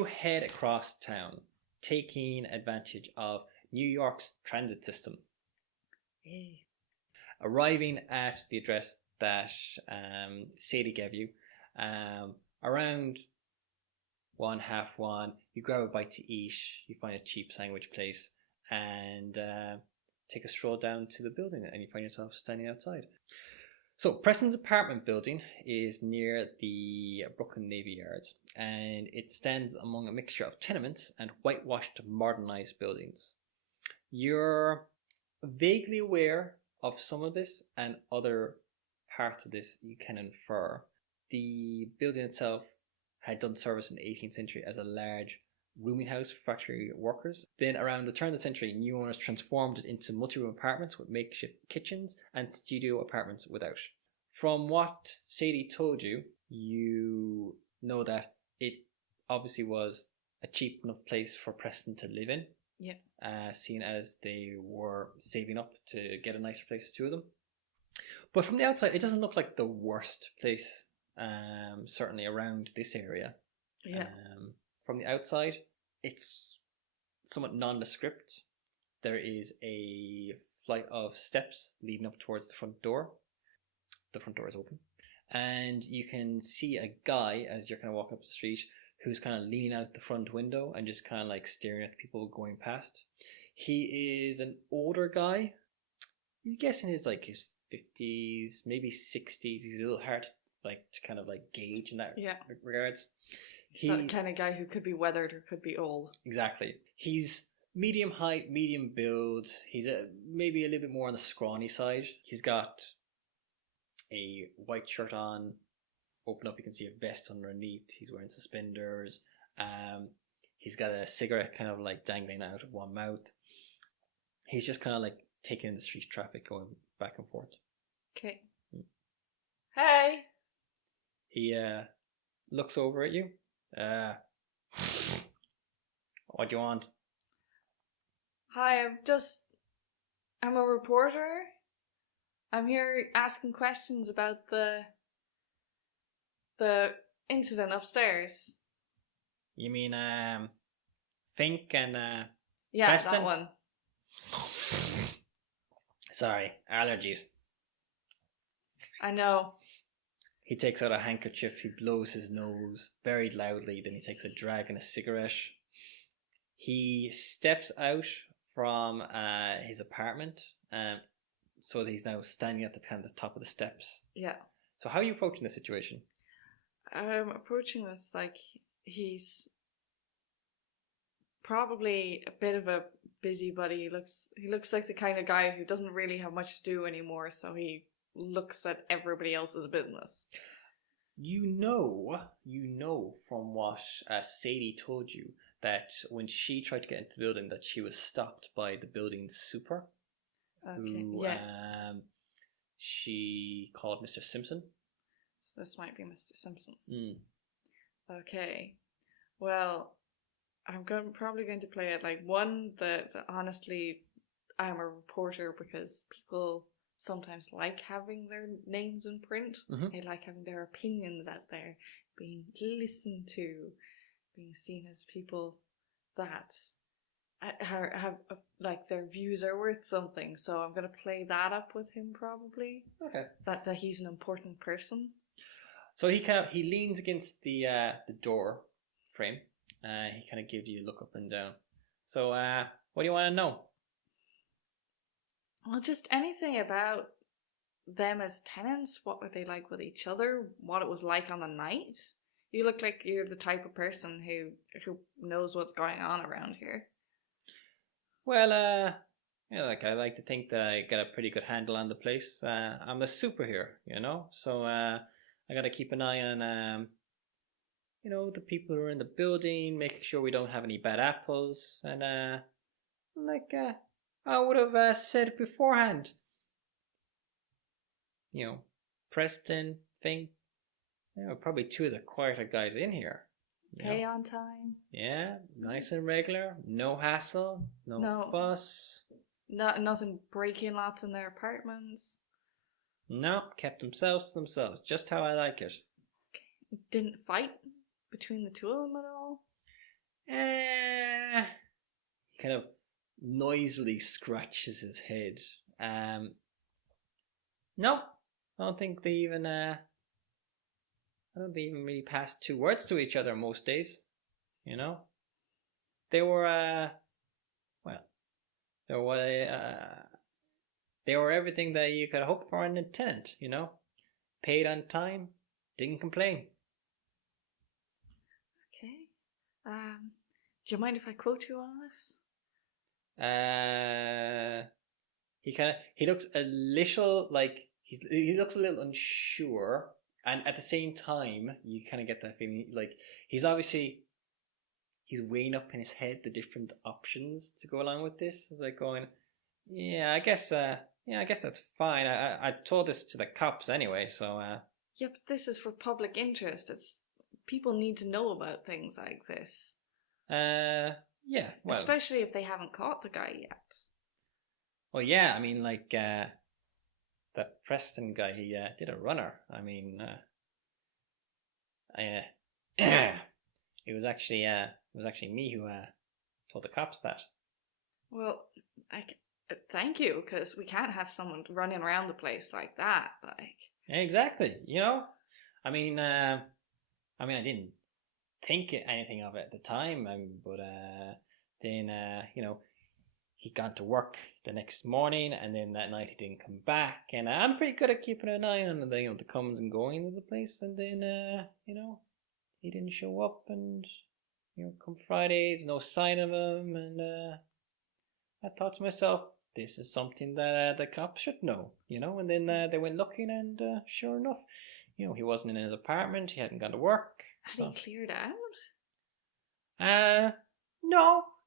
you head across town, taking advantage of New York's transit system. Yay. Arriving at the address that Sadie gave you, around 1:30, you grab a bite to eat, you find a cheap sandwich place, and take a stroll down to the building, and you find yourself standing outside. So Preston's apartment building is near the Brooklyn Navy Yards, and it stands among a mixture of tenements and whitewashed modernized buildings. You're vaguely aware of some of this, and other parts of this you can infer. The building itself had done service in the 18th century as a large rooming house for factory workers. Then around the turn of the century, new owners transformed it into multi-room apartments with makeshift kitchens and studio apartments without. From what Sadie told you, you know that it obviously was a cheap enough place for Preston to live in. Yeah. Seeing as they were saving up to get a nicer place, the two of them. But from the outside, it doesn't look like the worst place, certainly around this area. Yeah. From the outside, it's somewhat nondescript. There is a flight of steps leading up towards the front door. The front door is open. And you can see a guy, as you're kind of walking up the street, who's kind of leaning out the front window and just kind of like staring at people going past. He is an older guy. I'm guessing he's like his 50s, maybe 60s. He's a little hard to kind of like gauge in that regards. He's that kind of guy who could be weathered or could be old. Exactly. He's medium height, medium build. He's maybe a little bit more on the scrawny side. He's got a white shirt on. Open up, you can see a vest underneath. He's wearing suspenders. He's got a cigarette kind of like dangling out of one mouth. He's just kind of like taking in the street traffic, going back and forth. Okay. Hey! He looks over at you. What do you want? Hi, I'm a reporter. I'm here asking questions about the incident upstairs. You mean Fink and yeah, Preston? That one. Sorry, allergies. I know. He takes out a handkerchief, he blows his nose very loudly, then he takes a drag and a cigarette. He steps out from his apartment, so that he's now standing at the top of the steps. Yeah. So how are you approaching the situation? I'm approaching this like he's probably a bit of a busybody. He looks like the kind of guy who doesn't really have much to do anymore, so he looks at everybody else's business. You know from what Sadie told you that when she tried to get into the building that she was stopped by the building's super. Okay, who, yes. She called Mr. Simpson. So this might be Mr. Simpson. Mm. Okay. Well, I'm probably going to play it like one that honestly I'm a reporter because people sometimes like having their names in print. Mm-hmm. They like having their opinions out there, being listened to, being seen as people that have like their views are worth something. So I'm going to play that up with him probably. Okay. That he's an important person. So he leans against the door frame. He kind of gives you a look up and down. So what do you want to know? Well, just anything about them as tenants. What were they like with each other? What it was like on the night? You look like you're the type of person who knows what's going on around here. Well, I like to think that I got a pretty good handle on the place. I'm a super here, so I got to keep an eye on, the people who are in the building, making sure we don't have any bad apples, and I would have said beforehand. Preston, Fink, probably two of the quieter guys in here. Pay on time. Yeah, nice and regular. No hassle. No fuss. Nothing breaking lots in their apartments. No, kept themselves to themselves. Just how I like it. Okay. Didn't fight between the two of them at all? He kind of noisily scratches his head. No, I don't think they even. I don't think they even really passed two words to each other most days. You know, they were. Well, they were. They were everything that you could hope for in a tenant. You know, paid on time, didn't complain. Okay. Do you mind if I quote you on this? He looks a little like he looks a little unsure, and at the same time you kind of get that feeling like he's weighing up in his head the different options to go along with this. It's like going, I guess that's fine. I told this to the cops anyway, so Yeah, but this is for public interest. It's people need to know about things like this. Yeah, well, especially if they haven't caught the guy yet. Well, yeah, I mean, like that Preston guy, he did a runner. I mean, it was actually me who told the cops that. Well, thank you, because we can't have someone running around the place like that. Like exactly, you know. I mean, I didn't think anything of it at the time, but then he'd gone to work the next morning, and then that night he didn't come back. And I'm pretty good at keeping an eye on the comings and goings of the place. And then he didn't show up, and come Fridays, no sign of him. And I thought to myself, this is something that the cops should know, And then they went looking, and sure enough, he wasn't in his apartment. He hadn't gone to work. Had he cleared out?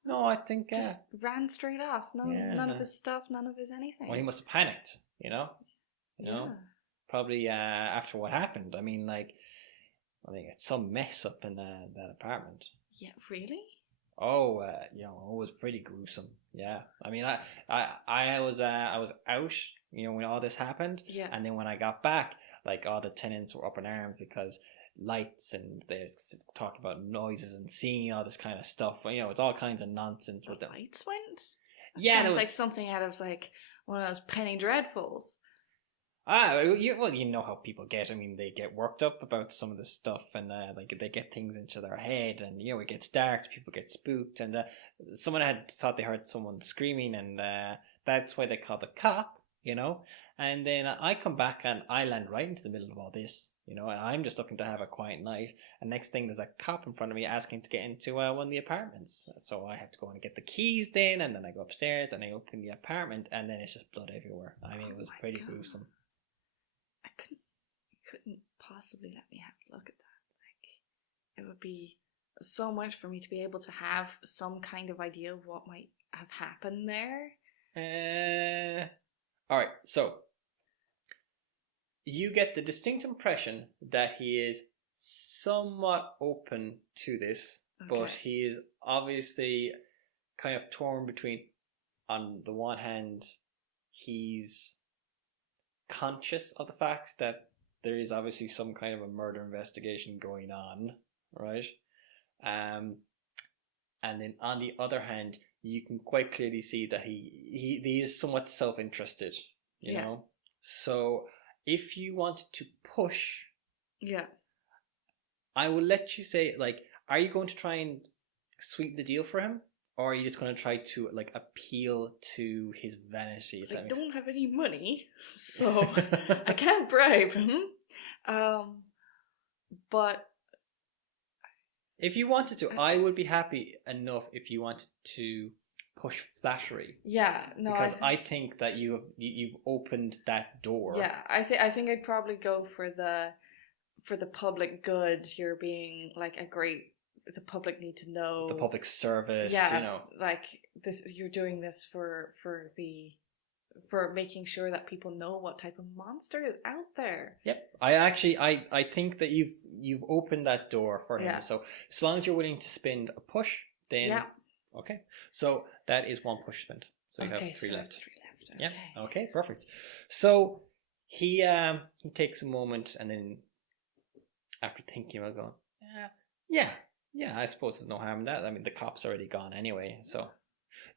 No, I think just ran straight off. None of his stuff, none of his anything. Well, he must have panicked, Probably after what happened. I mean, like, I think it's some mess up in that apartment. Yeah, really? Oh, it was pretty gruesome. Yeah, I mean, I was out, when all this happened. Yeah. And then when I got back, like, all the tenants were up in arms because lights, and they talk about noises and seeing all this kind of stuff. It's all kinds of nonsense with the them. Lights went? Yeah, sounds like something out of like one of those Penny Dreadfuls. You know how people get. I mean, they get worked up about some of this stuff, and like they get things into their head, and it gets dark. People get spooked, and someone had thought they heard someone screaming, and that's why they called the cop. And then I come back and I land right into the middle of all this, and I'm just looking to have a quiet night. And next thing, there's a cop in front of me asking to get into one of the apartments. So I have to go and get the keys then, and then I go upstairs and I open the apartment, and then it's just blood everywhere. I mean, it was pretty gruesome. I couldn't possibly let me have a look at that. Like, it would be so much for me to be able to have some kind of idea of what might have happened there. All right, so you get the distinct impression that he is somewhat open to this, but he is obviously kind of torn between, on the one hand, he's conscious of the fact that there is obviously some kind of a murder investigation going on, right? And then on the other hand, you can quite clearly see that he is somewhat self-interested, you know? So if you want to push, I will let you say, like, are you going to try and sweeten the deal for him? Or are you just going to try to, like, appeal to his vanity? I don't have any money, so I can't bribe him. But if you wanted to, I would be happy enough if you wanted to push flattery. Yeah, no, because I think that you've opened that door. Yeah, I think I'd probably go for the public good. You're being like the public need to know. The public service. Yeah, like this. You're doing this for making sure that people know what type of monster is out there. Yep. I think that you've opened that door for him. Yeah. So as long as you're willing to spend a push, then okay. So that is one push spent. So you have three left. Okay. Yeah. Okay. Perfect. So he takes a moment, and then after thinking about going, yeah, Yeah, I suppose there's no harm in that. I mean, the cop's already gone anyway, so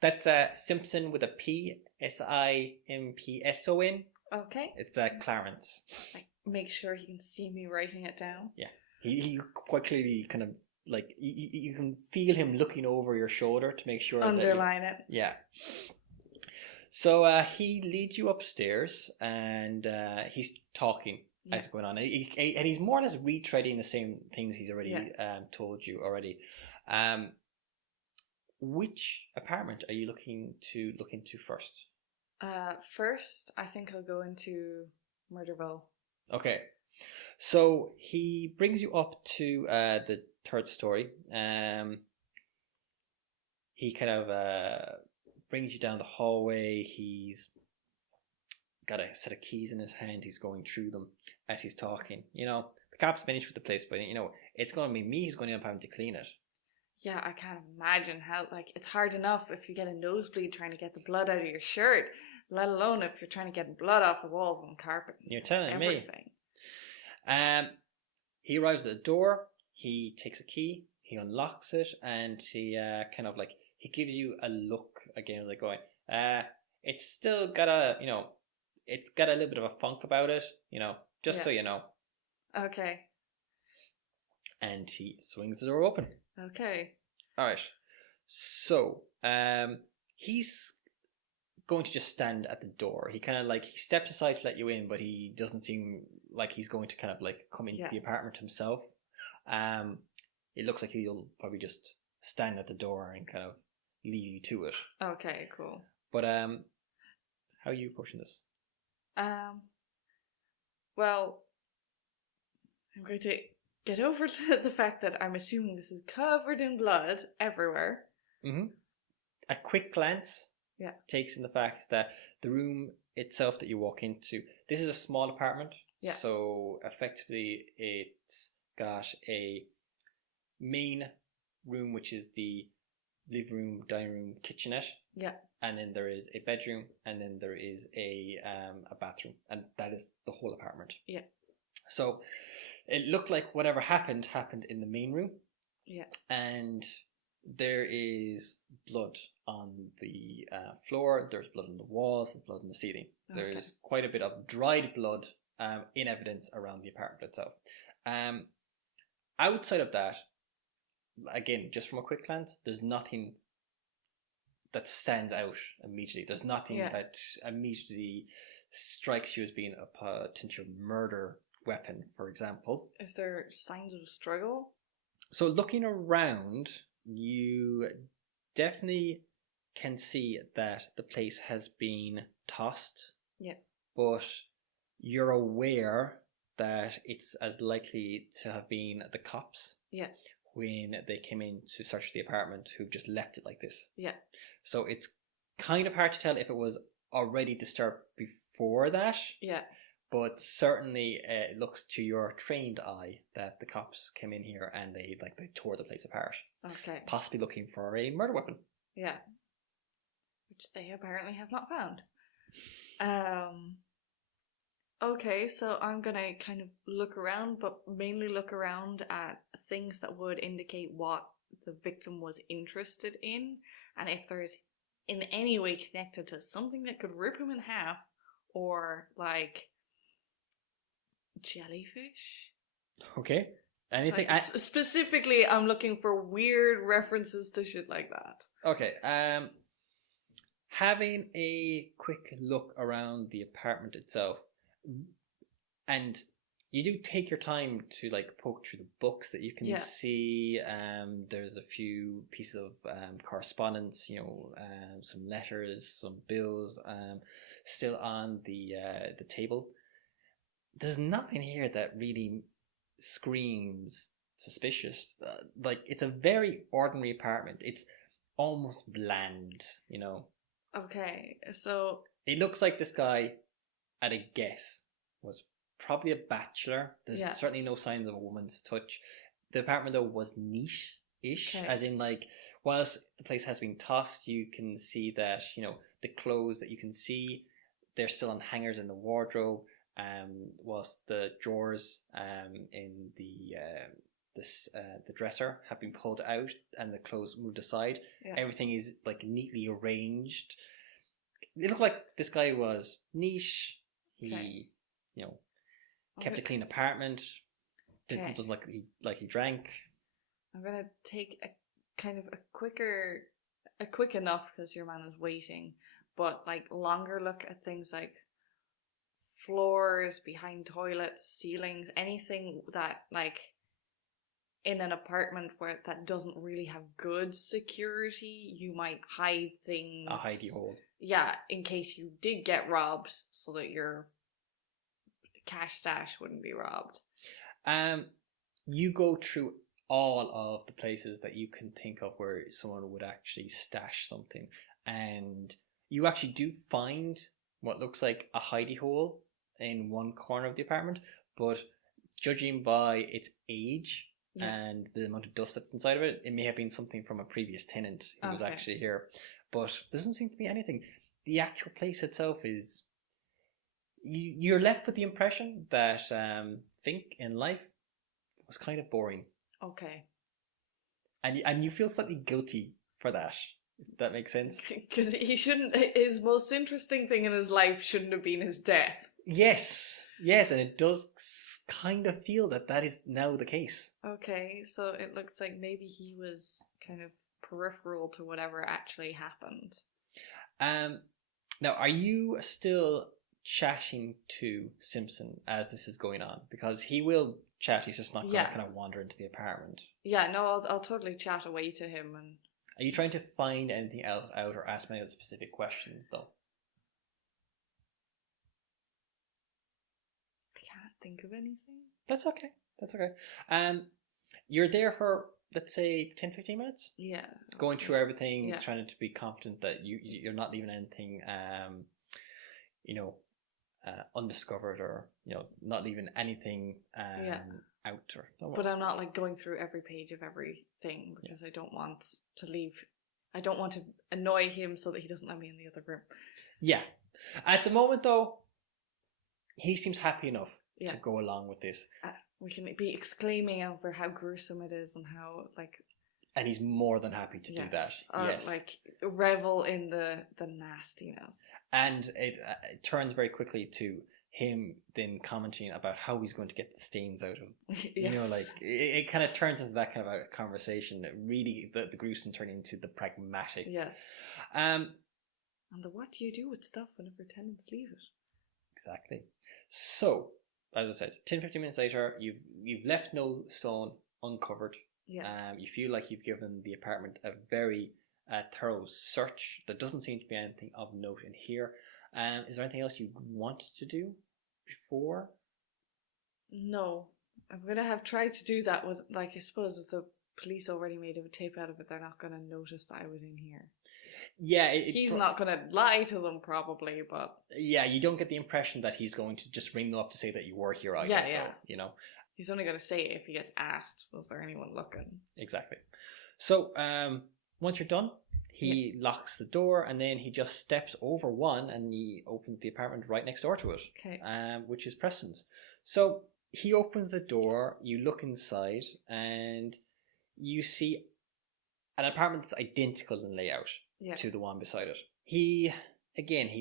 that's Simpson with a P, Simpson. Okay. It's Clarence. Like, make sure he can see me writing it down. Yeah, he quite clearly kind of like you can feel him looking over your shoulder to make sure underline it. Yeah. So he leads you upstairs, and he's talking as going on, and he's more or less retreading the same things he's already told you already. Which apartment are you looking into first? First, I think I'll go into Murderville. Okay, so he brings you up to the third story. He kind of brings you down the hallway. He's got a set of keys in his hand. He's going through them as he's talking. You know, the cop's finished with the place, but you know, it's going to be me who's going to end up having to clean it. Yeah, I can't imagine how, like, it's hard enough if you get a nosebleed trying to get the blood out of your shirt, let alone if you're trying to get blood off the walls and carpet. You're telling everything. Me. He arrives at the door, he takes a key, he unlocks it, and he kind of like, he gives you a look again as like going, it's still got a, you know, it's got a little bit of a funk about it, you know, just so you know. Okay. And he swings the door open. Okay. Alright. So, he's going to just stand at the door. He kind of like, he steps aside to let you in, but he doesn't seem like he's going to kind of like come into the apartment himself. It looks like he'll probably just stand at the door and kind of lead you to it. Okay, cool. But how are you approaching this? Well, I'm going to get over the fact that I'm assuming this is covered in blood everywhere. Mm-hmm. A quick glance takes in the fact that the room itself that you walk into, this is a small apartment. Yeah. So effectively it's got a main room, which is the living room, dining room, kitchenette. Yeah. And then there is a bedroom, and then there is a bathroom, and that is the whole apartment. Yeah. So it looked like whatever happened in the main room. Yeah. And there is blood on the floor. There's blood on the walls. There's blood on the ceiling. Okay. There is quite a bit of dried blood in evidence around the apartment itself. Outside of that, again, just from a quick glance, there's nothing that stands out immediately. There's nothing that immediately strikes you as being a potential murder weapon, for example. Is there signs of a struggle? So looking around, you definitely can see that the place has been tossed. Yeah. But you're aware that it's as likely to have been the cops. Yeah. When they came in to search the apartment, who've just left it like this. Yeah. So it's kind of hard to tell if it was already disturbed before that. Yeah. But certainly it looks to your trained eye that the cops came in here and they tore the place apart. Okay. Possibly looking for a murder weapon. Yeah. Which they apparently have not found. Okay, so I'm gonna kind of look around, but mainly look around at things that would indicate what the victim was interested in, and if there's in any way connected to something that could rip him in half, or like jellyfish. Okay. Anything? Specifically, I'm looking for weird references to shit like that. Okay. Having a quick look around the apartment itself, and you do take your time to poke through the books that you can see. There's a few pieces of correspondence, some letters, some bills, still on the table. There's nothing here that really screams suspicious. It's a very ordinary apartment. It's almost bland, Okay, so it looks like this guy, at a guess, was probably a bachelor. There's certainly no signs of a woman's touch. The apartment though was neat-ish, as in whilst the place has been tossed, you can see that the clothes that you can see, they're still on hangers in the wardrobe. Whilst the drawers in the this the dresser have been pulled out and the clothes moved aside. Yeah. Everything is like neatly arranged. It looked like this guy was niche. He, kept a clean apartment. Doesn't like he drank. I'm gonna take a kind of a quick enough because your man is waiting, but like longer look at things like floors, behind toilets, ceilings, anything that like in an apartment where that doesn't really have good security, you might hide things. A hidey hole. Yeah, in case you did get robbed, so that your cash stash wouldn't be robbed. You go through all of the places that you can think of where someone would actually stash something, and you actually do find what looks like a hidey hole in one corner of the apartment, but judging by its age and the amount of dust that's inside of it, it may have been something from a previous tenant who was actually here, but doesn't seem to be anything. The actual place itself is, you're left with the impression that Fink in life was kind of boring. Okay. And you feel slightly guilty for that, if that makes sense. Because his most interesting thing in his life shouldn't have been his death. Yes, and it does kind of feel that is now the case. Okay, so it looks like maybe he was kind of peripheral to whatever actually happened. Now, are you still chatting to Simpson as this is going on? Because he will chat, he's just not going to kind of wander into the apartment. Yeah, no, I'll totally chat away to him. And are you trying to find anything else out or ask any other specific questions, though? I can't think of anything. That's okay. You're there for, let's say, 10-15 minutes? Yeah. Going through everything, trying to be confident that you're not leaving anything, undiscovered, or not leaving anything out. But I'm not like going through every page of everything because I don't want to leave. I don't want to annoy him so that he doesn't let me in the other room. Yeah. At the moment, though, he seems happy enough to go along with this. We can be exclaiming over how gruesome it is and how like. And he's more than happy to do that. Yes. Like revel in the nastiness. And it turns very quickly to him then commenting about how he's going to get the stains out of him. Yes. It kind of turns into that kind of a conversation. Really, the gruesome turning into the pragmatic. Yes. And what do you do with stuff whenever tenants leave it? Exactly. So, as I said, 10-15 minutes later, you've left no stone uncovered. Yeah. You feel like you've given the apartment a very thorough search. There doesn't seem to be anything of note in here. Is there anything else you want to do before? No. I'm going to have tried to do that with, I suppose if the police already made a tape out of it, they're not going to notice that I was in here. Yeah. He's not going to lie to them probably, but... Yeah, you don't get the impression that he's going to just ring them up to say that you were here either. Though, He's only going to say it if he gets asked, was there anyone looking? Exactly. So, once you're done, he locks the door and then he just steps over one and he opens the apartment right next door to it, which is Preston's. So, he opens the door, you look inside and you see an apartment that's identical in layout to the one beside it. He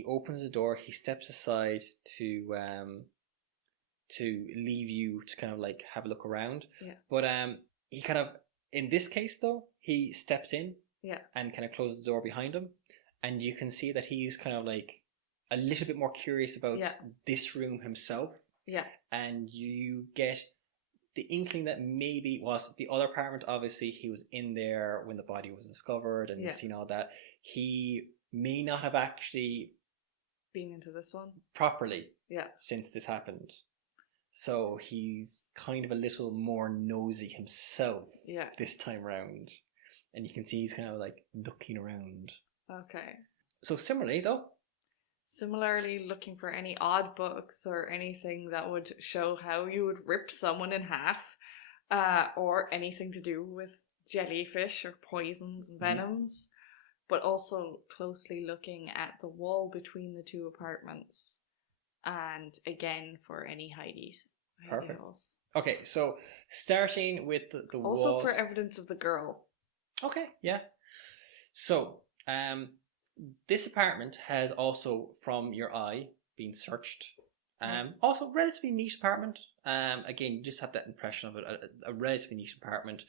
opens the door, he steps aside to leave you to kind of have a look around. Yeah. But he kind of, in this case though, he steps in and kind of closes the door behind him, and you can see that he's kind of a little bit more curious about this room himself. Yeah. And you get the inkling that maybe was the other apartment. Obviously he was in there when the body was discovered and you've seen all that. He may not have actually been into this one properly since this happened. So he's kind of a little more nosy himself this time round. And you can see he's kind of looking around. Okay. So Similarly, looking for any odd books or anything that would show how you would rip someone in half, or anything to do with jellyfish or poisons and venoms, but also closely looking at the wall between the two apartments. And again, for any hideys. Perfect. Walls. Okay, so starting with the Also walls. for evidence of the girl. Okay, yeah. So, this apartment has also, from your eye, been searched. Also, relatively neat apartment. Again, you just have that impression of it, a relatively neat apartment.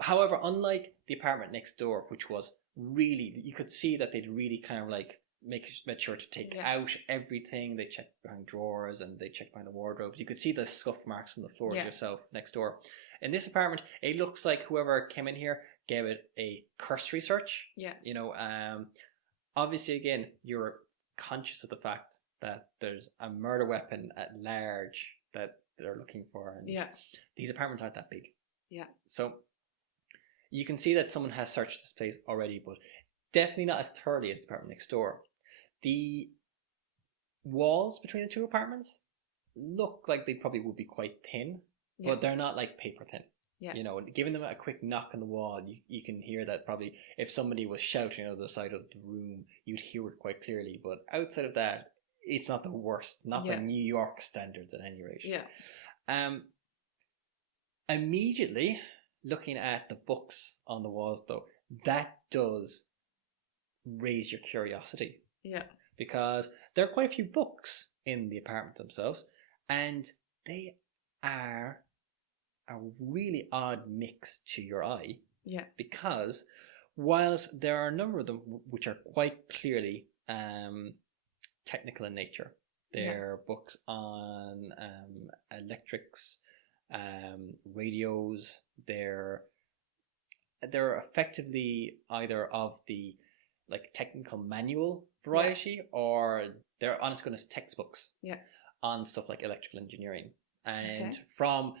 However, unlike the apartment next door, which was really, you could see that they'd really kind of like made sure to take out everything. They checked behind drawers and they checked behind the wardrobes. You could see the scuff marks on the floors yourself next door. In this apartment, it looks like whoever came in here gave it a cursory search. Yeah. You know, obviously, again, you're conscious of the fact that there's a murder weapon at large that they're looking for. And these apartments aren't that big. Yeah. So you can see that someone has searched this place already, but definitely not as thoroughly as the apartment next door. The walls between the two apartments look like they probably would be quite thin, but they're not like paper thin. Yeah. You know, giving them a quick knock on the wall, you can hear that probably if somebody was shouting out of the side of the room, you'd hear it quite clearly. But outside of that, it's not the worst, not by New York standards at any rate. Yeah. Immediately looking at the books on the walls, though, that does raise your curiosity. Yeah. Because there are quite a few books in the apartment themselves, and they are a really odd mix to your eye. Yeah. Because whilst there are a number of them which are quite clearly technical in nature, they're books on electrics, radios, they're effectively either of the like technical manual variety or they're honest goodness textbooks on stuff like electrical engineering. And from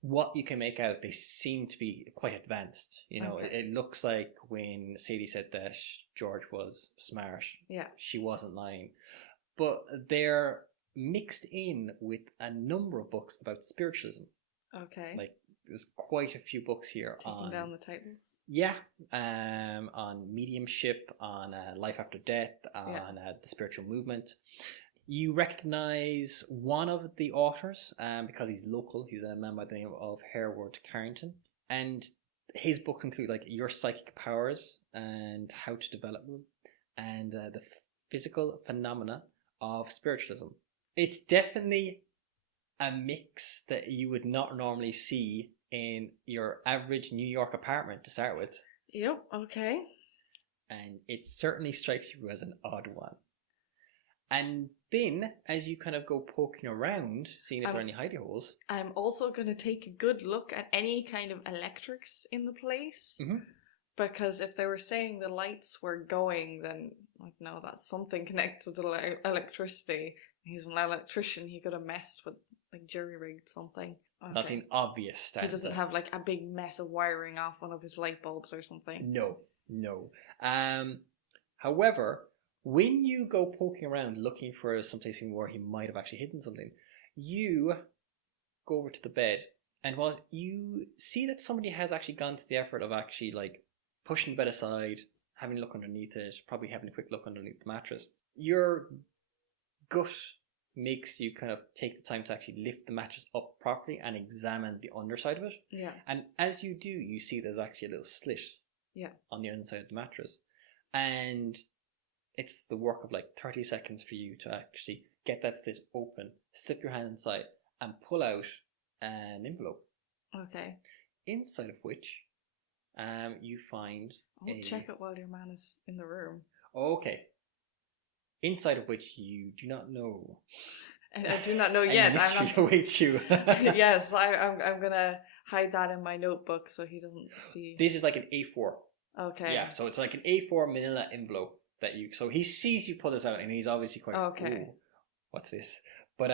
what you can make out, they seem to be quite advanced. You know, it looks like when Sadie said that George was smart, she wasn't lying. But they're mixed in with a number of books about spiritualism. Okay. Like, there's quite a few books here taking down the titles. Yeah, on mediumship, on life after death, on the spiritual movement. You recognize one of the authors because he's local. He's a man by the name of Hereward Carrington, and his books include like your psychic powers and how to develop them, and the physical phenomena of spiritualism. It's definitely a mix that you would not normally see in your average New York apartment to start with. Yep, okay. And it certainly strikes you as an odd one. And then, as you kind of go poking around, seeing if there are any hidey holes... I'm also going to take a good look at any kind of electrics in the place. Mm-hmm. Because if they were saying the lights were going, then, like, no, that's something connected to electricity. He's an electrician, he could have messed with, like, jury-rigged something. Okay. Nothing obvious. He doesn't have like a big mess of wiring off one of his light bulbs or something. No. However, when you go poking around looking for someplace where he might have actually hidden something, you go over to the bed, and while you see that somebody has actually gone to the effort of actually like pushing the bed aside, having a look underneath it, probably having a quick look underneath the mattress, your gut makes you kind of take the time to actually lift the mattress up properly and examine the underside of it. Yeah. And as you do, you see there's actually a little slit on the underside of the mattress. And it's the work of like 30 seconds for you to actually get that slit open, slip your hand inside, and pull out an envelope. Okay. Inside of which you find check it while your man is in the room. Okay. Inside of which you do not know. And I do not know yet. Mystery awaits you. Yes, I'm gonna hide that in my notebook so he doesn't see. This is like an A4. Okay. Yeah, so it's like an A4 manila envelope that you. So he sees you pull this out, and he's obviously quite. Okay. What's this? But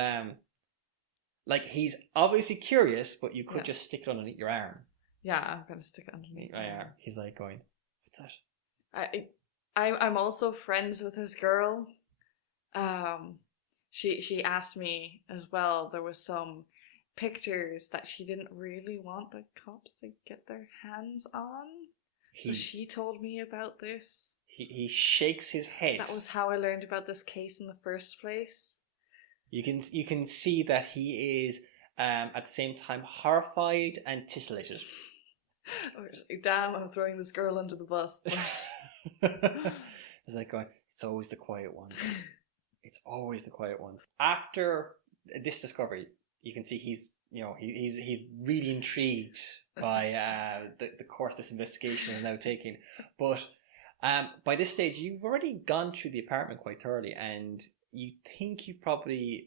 like he's obviously curious, but you could just stick it underneath your arm. Yeah, I'm gonna stick it underneath. Yeah. He's like going, "What's that?" I'm also friends with this girl. She asked me as well. There was some pictures that she didn't really want the cops to get their hands on. So she told me about this. He shakes his head. That was how I learned about this case in the first place. You can see that he is at the same time horrified and titillated. Damn, I'm throwing this girl under the bus. It's like going, it's always the quiet one. It's always the quiet one. After this discovery, you can see he's really intrigued by the course this investigation is now taking. But by this stage, you've already gone through the apartment quite thoroughly, and you think you've probably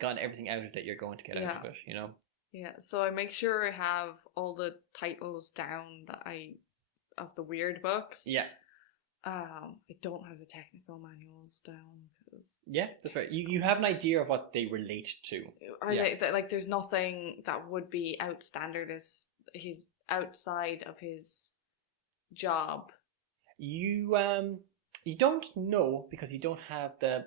gotten everything out of it that you're going to get out of it. You know. Yeah. So I make sure I have all the titles down of the weird books. Yeah. I don't have the technical manuals down because that's right. You have an idea of what they relate to. Are they there's nothing that would be outstandard as he's outside of his job. You don't know because you don't have the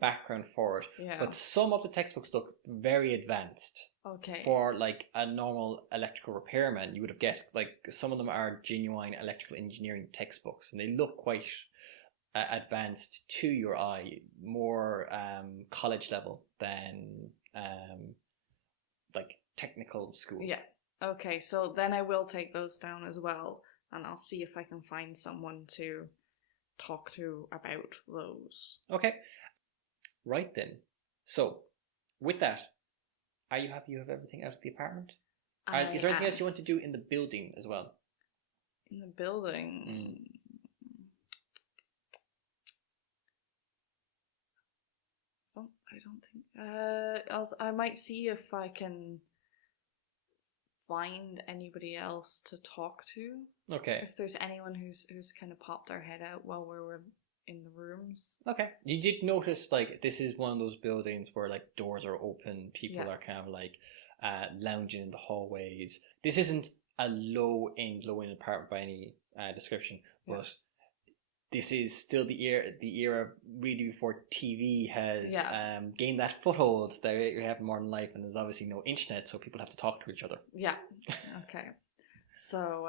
background for it. Yeah. But some of the textbooks look very advanced. Okay. For a normal electrical repairman, you would have guessed some of them are genuine electrical engineering textbooks, and they look quite advanced to your eye, more college level than technical school. Yeah. Okay, so then I will take those down as well, and I'll see if I can find someone to talk to about those. Okay. Right then. So, with that, are you happy you have everything out of the apartment? Is there anything else you want to do in the building as well? In the building? Oh, I don't think... I might see if I can find anybody else to talk to. Okay. If there's anyone who's kind of popped their head out while we were in the rooms. Okay. You did notice this is one of those buildings where doors are open, people are kind of lounging in the hallways. This isn't a low end apartment by any description, but this is still the era really before TV has gained that foothold that you have in modern life, and there's obviously no internet, so people have to talk to each other. Yeah. Okay. So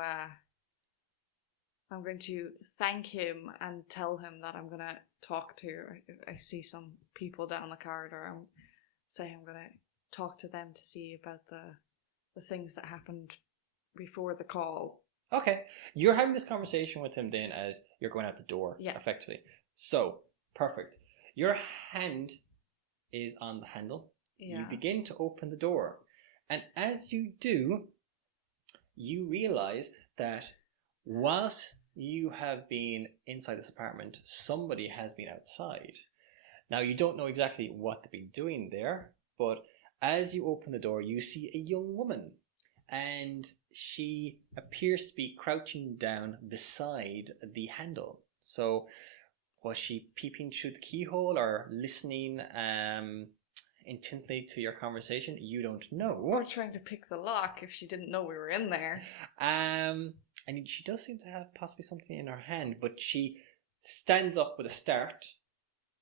I'm going to thank him and tell him that I'm going to talk to... I see some people down the corridor. I'm going to talk to them to see about the things that happened before the call. Okay. You're having this conversation with him then as you're going out the door, effectively. So, perfect. Your hand is on the handle. Yeah. You begin to open the door. And as you do, you realize that whilst you have been inside this apartment, somebody has been outside. Now, you don't know exactly what they've been doing there, but as you open the door, you see a young woman, and she appears to be crouching down beside the handle. So, was she peeping through the keyhole or listening intently to your conversation? You don't know. Or trying to pick the lock if she didn't know we were in there. And she does seem to have possibly something in her hand, but she stands up with a start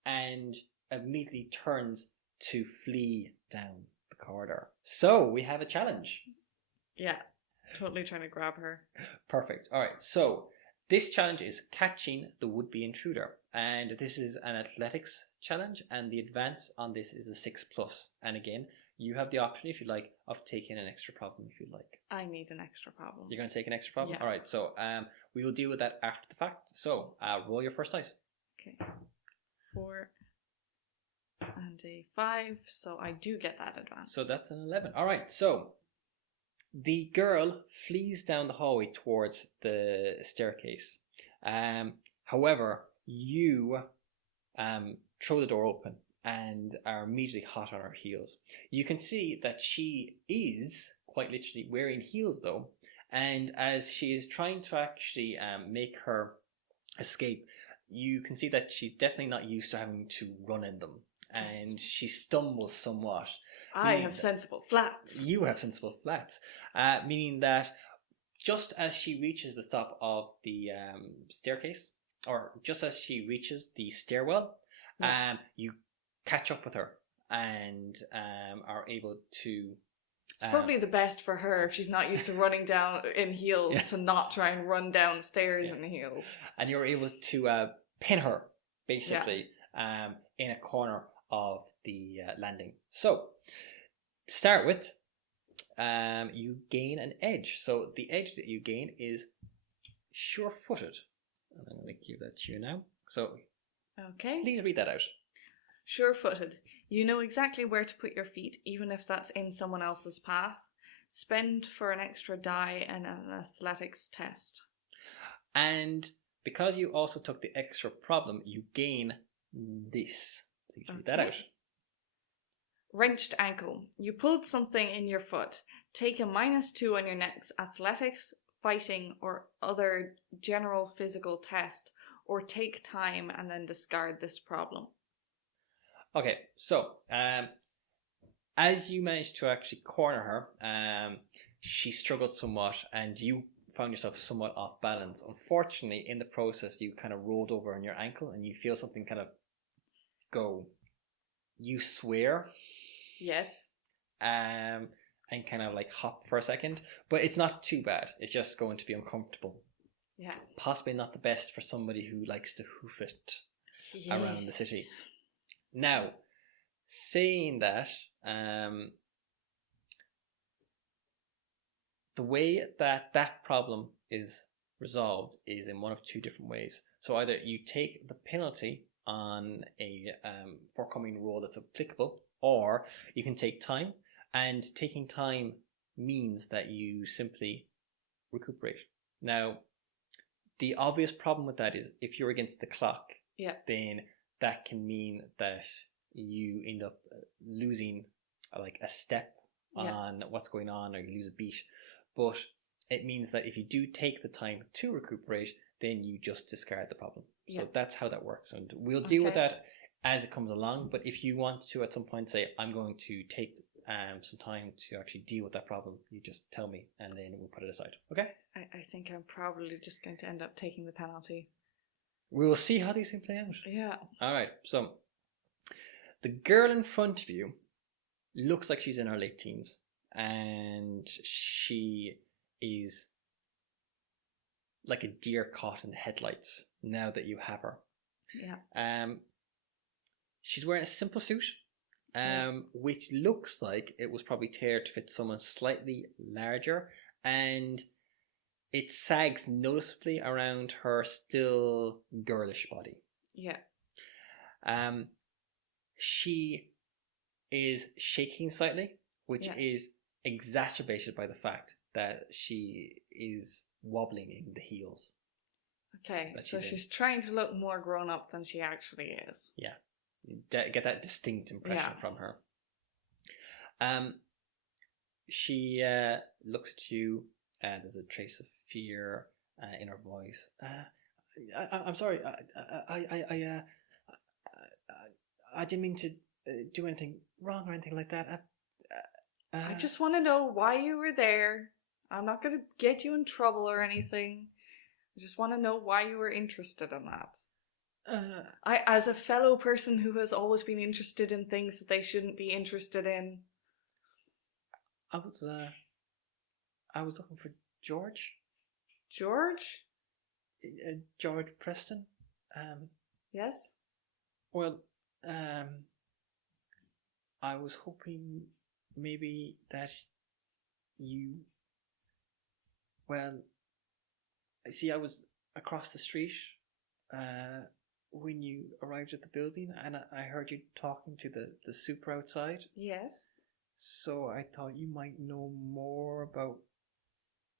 and immediately turns to flee down the corridor. So we have a challenge. Yeah, totally trying to grab her. Perfect. All right, so this challenge is catching the would-be intruder, and this is an athletics challenge, and the advance on this is a 6+. And again, you have the option, if you like, of taking an extra problem if you like. I need an extra problem. You're going to take an extra problem? Yeah. All right, so we will deal with that after the fact. So roll your first dice. Okay. 4 and a 5, so I do get that advance. So that's an 11. All right, so the girl flees down the hallway towards the staircase. However, you throw the door open and are immediately hot on her heels. You can see that she is quite literally wearing heels though, and as she is trying to actually make her escape, you can see that she's definitely not used to having to run in them, and she stumbles somewhat. I have sensible flats. You have sensible flats, meaning that just as she reaches the top of the staircase, or just as she reaches the stairwell, you catch up with her and are able to... It's probably the best for her if she's not used to running down in heels to not try and run downstairs in heels. And you're able to pin her, basically, in a corner of the landing. So, to start with, you gain an edge. So the edge that you gain is sure-footed. And I'm going to give that to you now. So, Okay. please read that out. Sure-footed. You know exactly where to put your feet, even if that's in someone else's path. Spend for an extra die and an athletics test. And because you also took the extra problem, you gain this. Please read that out. Wrenched ankle. You pulled something in your foot. Take a -2 on your next athletics, fighting, or other general physical test, or take time and then discard this problem. Okay, so as you managed to actually corner her, she struggled somewhat, and you found yourself somewhat off balance. Unfortunately, in the process, you kind of rolled over on your ankle, and you feel something kind of go. You swear. Yes. And kind of like hop for a second, but it's not too bad. It's just going to be uncomfortable. Yeah. Possibly not the best for somebody who likes to hoof it Yes. around the city. Now, saying that, the way that problem is resolved is in one of two different ways. So either you take the penalty on a forthcoming roll that's applicable, or you can take time, and taking time means that you simply recuperate. Now, the obvious problem with that is if you're against the clock, then that can mean that you end up losing like a step on what's going on, or you lose a beat. But it means that if you do take the time to recuperate, then you just discard the problem. So that's how that works. And we'll deal with that as it comes along. But if you want to at some point say, I'm going to take some time to actually deal with that problem, you just tell me, and then we'll put it aside. Okay? I think I'm probably just going to end up taking the penalty. We will see how these things play out. Yeah. Alright, so the girl in front of you looks like she's in her late teens, and she is like a deer caught in the headlights now that you have her. Yeah. She's wearing a simple suit, which looks like it was probably tailored to fit someone slightly larger, and it sags noticeably around her still girlish body. Yeah. She is shaking slightly, which is exacerbated by the fact that she is wobbling in the heels. Okay, so she's trying to look more grown up than she actually is. Yeah. You get that distinct impression from her. She looks at you, and there's a trace of fear in her voice. I'm sorry. I didn't mean to do anything wrong or anything like that. I just want to know why you were there. I'm not going to get you in trouble or anything. I just want to know why you were interested in that. I, as a fellow person who has always been interested in things that they shouldn't be interested in. I was looking for George. George? George Preston. Yes? Well, I was hoping maybe that you... Well, see, I was across the street when you arrived at the building, and I heard you talking to the super outside. Yes. So I thought you might know more about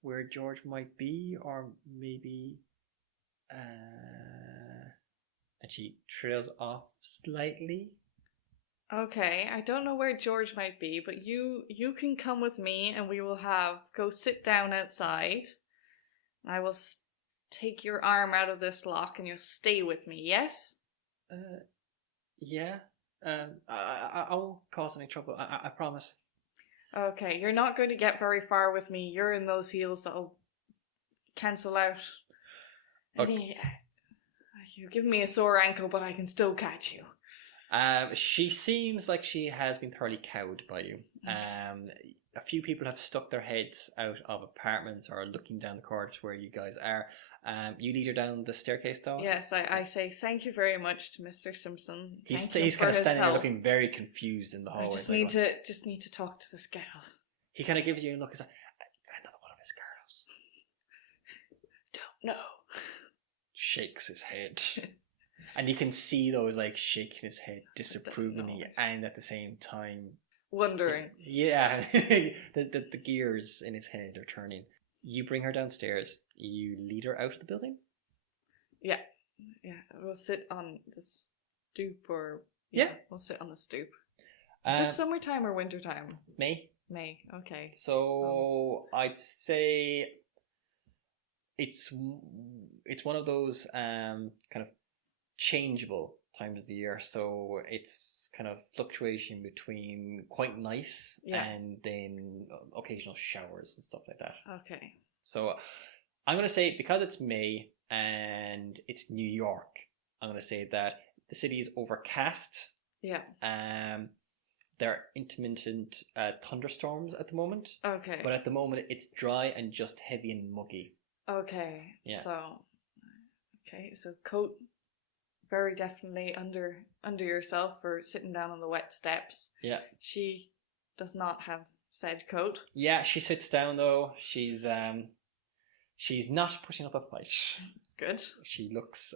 where George might be, or maybe... and she trails off slightly. Okay, I don't know where George might be, but you can come with me, and we will go sit down outside. I will take your arm out of this lock, and you'll stay with me, yes? Yeah. I won't cause any trouble, I promise. Okay, you're not going to get very far with me. You're in those heels that'll cancel out. Okay. You give me a sore ankle, but I can still catch you. She seems like she has been thoroughly cowed by you. a few people have stuck their heads out of apartments or looking down the corridor to where you guys are. You lead her down the staircase, though. Yes, I say thank you very much to Mr. Simpson. He's Thank you kind of for his standing there help. looking very confused in the hallway. I just need to talk to this girl. He kind of gives you a look. He's like, "It's another one of his girls." Don't know. Shakes his head. And you can see those like shaking his head disapprovingly and at the same time wondering. Yeah. the gears in his head are turning. You bring her downstairs. You lead her out of the building? Yeah. We'll sit on the stoop we'll sit on the stoop. Is this summertime or wintertime? May. Okay. So I'd say it's one of those kind of changeable times of the year, so it's kind of fluctuation between quite nice and then occasional showers and stuff like that. Okay. So I'm going to say, because it's May and it's New York, I'm going to say that the city is overcast. Yeah. There are intermittent thunderstorms at the moment. Okay. But at the moment it's dry and just heavy and muggy. Okay. Yeah. So coat very definitely under yourself for sitting down on the wet steps. Yeah. She does not have said coat. Yeah, she sits down though. She's not putting up a fight. Good. She looks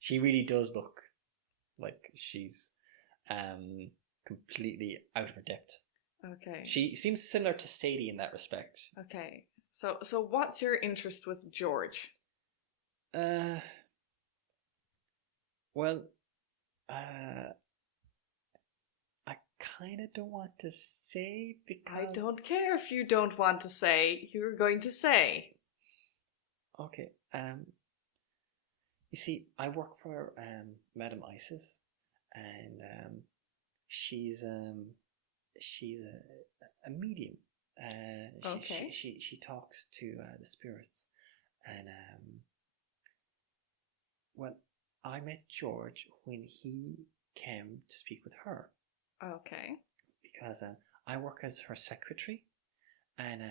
she really does look like she's completely out of her depth. Okay. She seems similar to Sadie in that respect. Okay. So what's your interest with George? Well, I kind of don't want to say because... I don't care if you don't want to say. You're going to say. Okay. You see, I work for Madam Isis, and she's a medium. Okay. She talks to the spirits, and well, I met George when he came to speak with her. Okay. Because I work as her secretary, and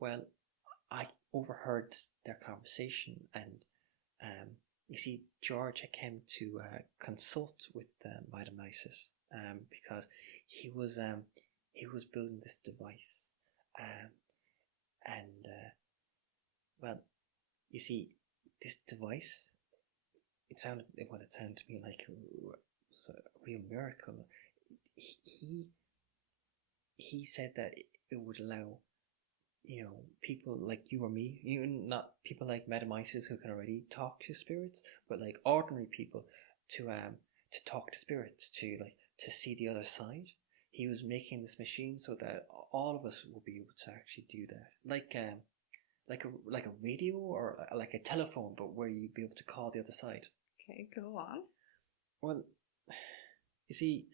well, I overheard their conversation, and you see, George came to consult with Madam Isis because he was building this device, and well, you see, this device. It sounded to me like it was a real miracle. He said that it would allow, people like you or me, even not people like Madam Isis who can already talk to spirits, but like ordinary people to talk to spirits, to see the other side. He was making this machine so that all of us will be able to actually do that, like a radio or like a telephone, but where you'd be able to call the other side. Okay, go on. Well, you see,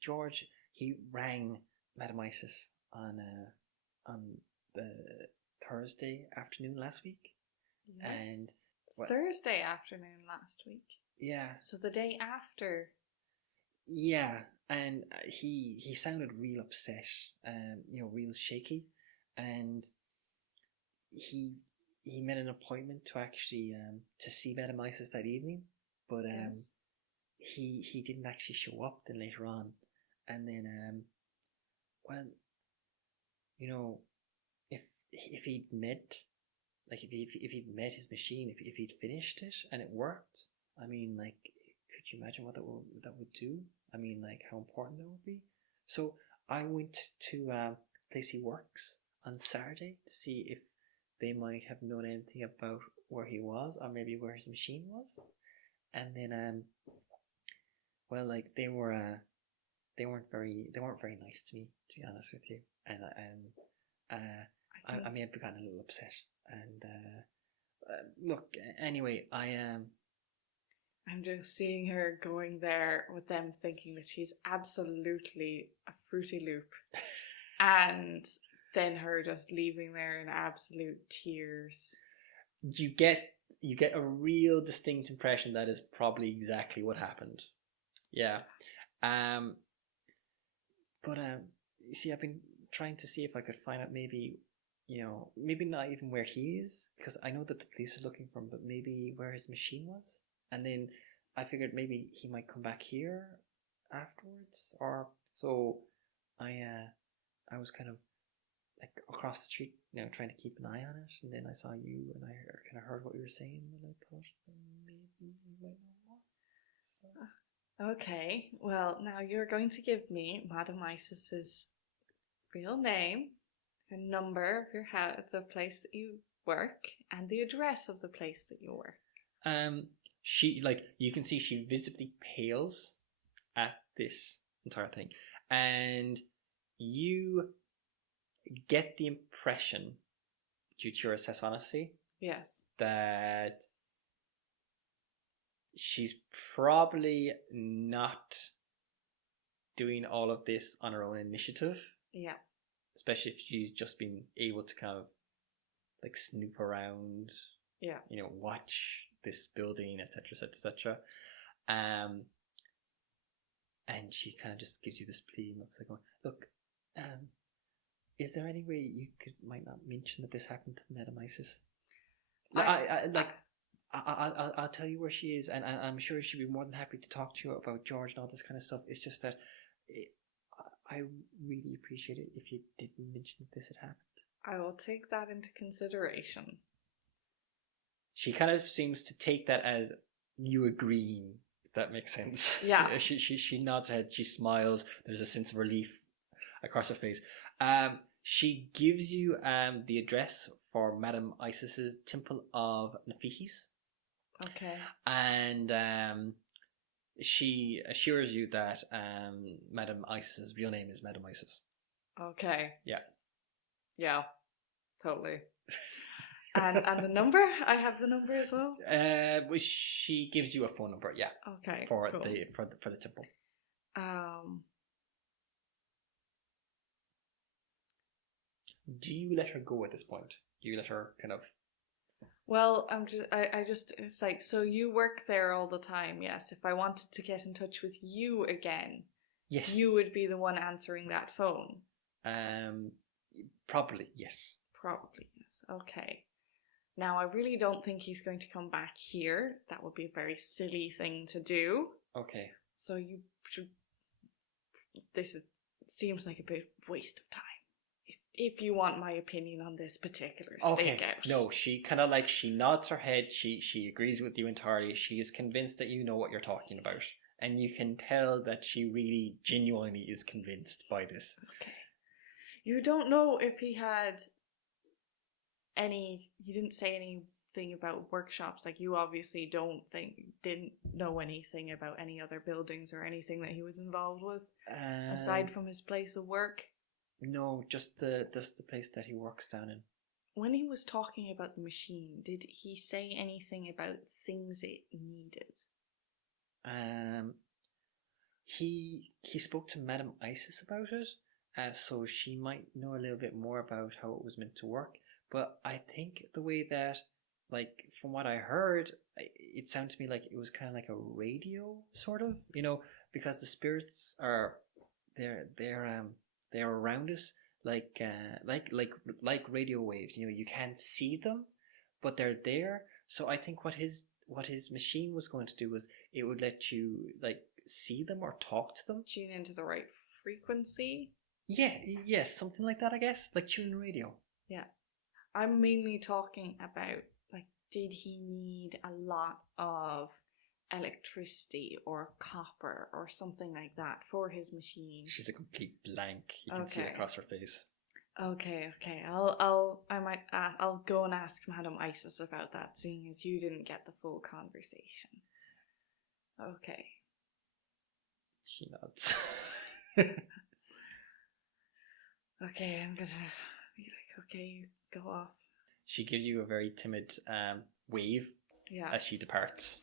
George, he rang Madam Isis on the Thursday afternoon last week. Yes. And Thursday afternoon last week. Yeah. So the day after. Yeah, and he sounded real upset, real shaky, and he made an appointment to actually to see Madam Isis that evening, but yes. he didn't actually show up then later on, and then well, if he'd met, like if he'd met his machine, if he'd finished it and it worked, I mean, like, could you imagine what that would do? I mean, like, how important that would be. So I went to place he works on Saturday to see if they might have known anything about where he was, or maybe where his machine was. And then well, like, they weren't very nice to me, to be honest with you. And I may have gotten a little upset. And look, anyway, I'm just seeing her going there with them, thinking that she's absolutely a Fruity Loop, and then her just leaving there in absolute tears. You get a real distinct impression that is probably exactly what happened. Yeah. But you see, I've been trying to see if I could find out maybe, maybe not even where he is, because I know that the police are looking for him, but maybe where his machine was. And then I figured maybe he might come back here afterwards, or so. I was kind of like across the street, trying to keep an eye on it, and then I saw you, and I kind of heard what you were saying, and I thought maybe you might know more. So. Okay, well, now you're going to give me Madam Isis's real name, her number of your house, the place that you work, and the address of the place that you work. She, you can see she visibly pales at this entire thing, and you get the impression, due to your assess honesty, yes, that she's probably not doing all of this on her own initiative. Yeah. Especially if she's just been able to kind of snoop around. Yeah. Watch this building, etc., etc., etc. And she kind of just gives you this plea and looks like, look, is there any way you might not mention that this happened to Madam Isis? I'll tell you where she is, and I'm sure she'd be more than happy to talk to you about George and all this kind of stuff. It's just that I really appreciate it if you didn't mention that this had happened. I will take that into consideration. She kind of seems to take that as you agreeing, if that makes sense. Yeah. She nods her head, she smiles, there's a sense of relief across her face. She gives you the address for Madam Isis's Temple of Nephihis. Okay. And she assures you that Madam Isis's real name is Madam Isis. Okay. Yeah. Yeah. Totally. And the number? I have the number as well. She gives you a phone number. Yeah. Okay. For cool. the temple. Do you let her go at this point? Do you let her kind of? Well, it's like, so you work there all the time, yes. If I wanted to get in touch with you again, yes, you would be the one answering that phone. Probably, yes. Probably, yes. Okay. Now, I really don't think he's going to come back here. That would be a very silly thing to do. Okay. So you should. Seems like a bit waste of time. If you want my opinion on this particular stakeout. No, she kind of she nods her head. She agrees with you entirely. She is convinced that you know what you're talking about. And you can tell that she really genuinely is convinced by this. Okay. You don't know if he had he didn't say anything about workshops. You obviously didn't know anything about any other buildings or anything that he was involved with, aside from his place of work. No, just the place that he works down in. When he was talking about the machine, did he say anything about things it needed? He spoke to Madam Isis about it, so she might know a little bit more about how it was meant to work. But I think the way that, from what I heard, it sounded to me like it was kind of like a radio, sort of, because the spirits are they're around us like radio waves. You can't see them, but they're there. So I think what his machine was going to do was it would let you see them or talk to them. Tune into the right frequency. Yeah, yes, something like that. I guess tuning radio. Yeah, I'm mainly talking about did he need a lot of electricity or copper or something like that for his machine? She's a complete blank. You can see it across her face. Okay. I'll go and ask Madam Isis about that, seeing as you didn't get the full conversation. Okay. She nods. Okay, I'm gonna be okay, you go off. She gives you a very timid wave as she departs.